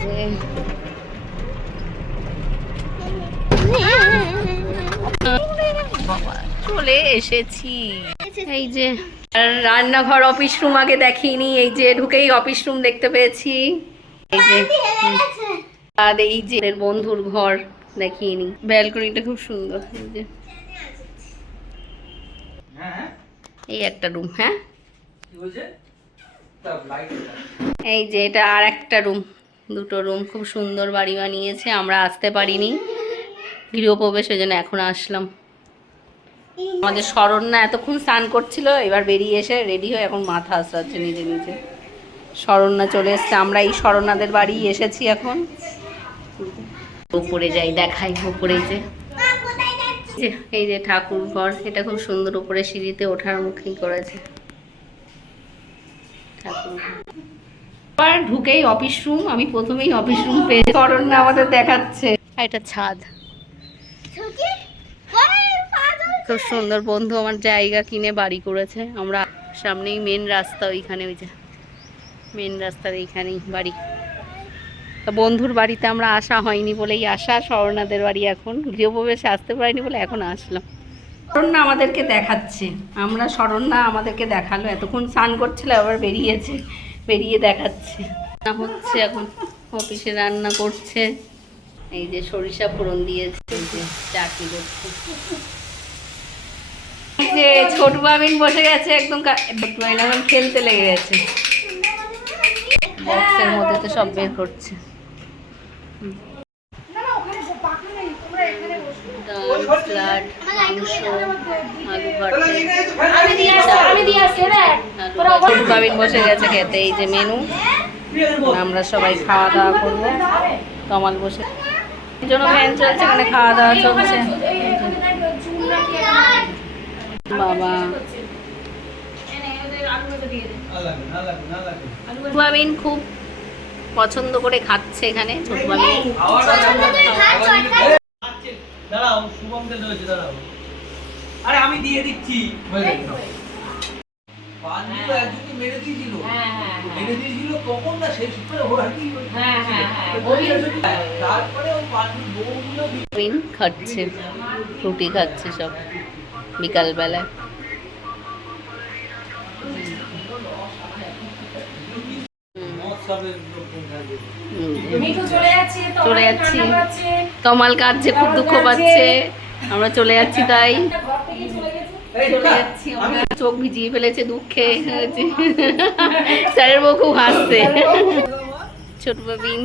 যে চলে এসেছি। এই যে রান্নাঘর অফিস রুম আগে দেখিনি এই যে ঢুকেই অফিস রুম দেখতে পেয়েছি। এই যে আর এই যে বন্ধুর ঘর দেখিনি। ব্যালকনিটা খুব সুন্দর এই যে। এই একটা রুম হ্যাঁ? এই যে এটা আর একটা রুম দুটো রুম খুব সুন্দর বাড়ি বানিয়েছে, আমরা আসতে পারিনি। গৃহপ্রবেশ ওই জন্য এখন আসলাম। আমাদের শরণ্যা এতক্ষণ স্নান করছিল, এবার বেরিয়ে এসে রেডি হয়ে এখন মাথা আসরাচ্ছে নিজে নিজে। শরণ্যা চলে এসছে, আমরা এই শরণ্যাদের বাড়ি এসেছি এখন। উপরে যাই, দেখাই উপরে যে। এই যে ঠাকুর ঘর, এটা খুব সুন্দর উপরে সিঁড়িতে ওঠার মুখেই করেছে। ঠাকুর ঘর ঢুকেই অফিস রুম আমি প্রথমেই অফিস রুম পেয়ে শরণ্যা আমাদের দেখাচ্ছে। আর এটা ছাদ। খুব সুন্দর বন্ধু আমার জায়গা কিনে বাড়ি করেছে। আমরা সামনেই মেন রাস্তা ওইখানে ওই যে মেন রাস্তার এইখানেই বাড়ি। তা বন্ধুর বাড়িতে আমরা আসা হয়নি বলেই আসা স্বর্ণাদের বাড়ি এখন। গৃহপ্রবেশে আসতে পারিনি বলে এখন আসলাম। শরণ্যা আমাদেরকে দেখাচ্ছে। আমরা শরণ্যা আমাদেরকে দেখাল। এতক্ষণ স্নান করছিল আবার বেরিয়েছে। বেরিয়ে দেখাচ্ছে। হচ্ছে এখন অফিসে রান্না করছে। এই যে সরিষা ফোড়ন দিয়েছে এই যে চাটনি করছে। যে ছোট বাবিন বসে গেছে একদম এখন খেলতে লেগে গেছে। বক্সের মধ্যে তো সব বের করছে। ডাল আলু বাবিন বসে গেছে খেতে এই যে মেনু। আমরা সবাই খাওয়া দাওয়া করব। কমাল বসে জন্য ফ্যান চলছে এখানে খাওয়া দাওয়া চলছে। বাবা। ছোট খুব পছন্দ করে খাচ্ছে এখানে ছোটবাবিন দাঁড়াও দাঁড়াও। আরে আমি দিয়ে দিচ্ছি। খাচ্ছে। রুটি খাচ্ছে সব বিকালবেলায়। চলে যাচ্ছি। তমাল কাঁদছে খুব দুঃখ পাচ্ছে। আমরা চলে যাচ্ছি তাই। চোখ ভিজিয়ে ফেলেছে দুঃখে। স্যারের বউ খুব হাসছে। ছোট বাবিন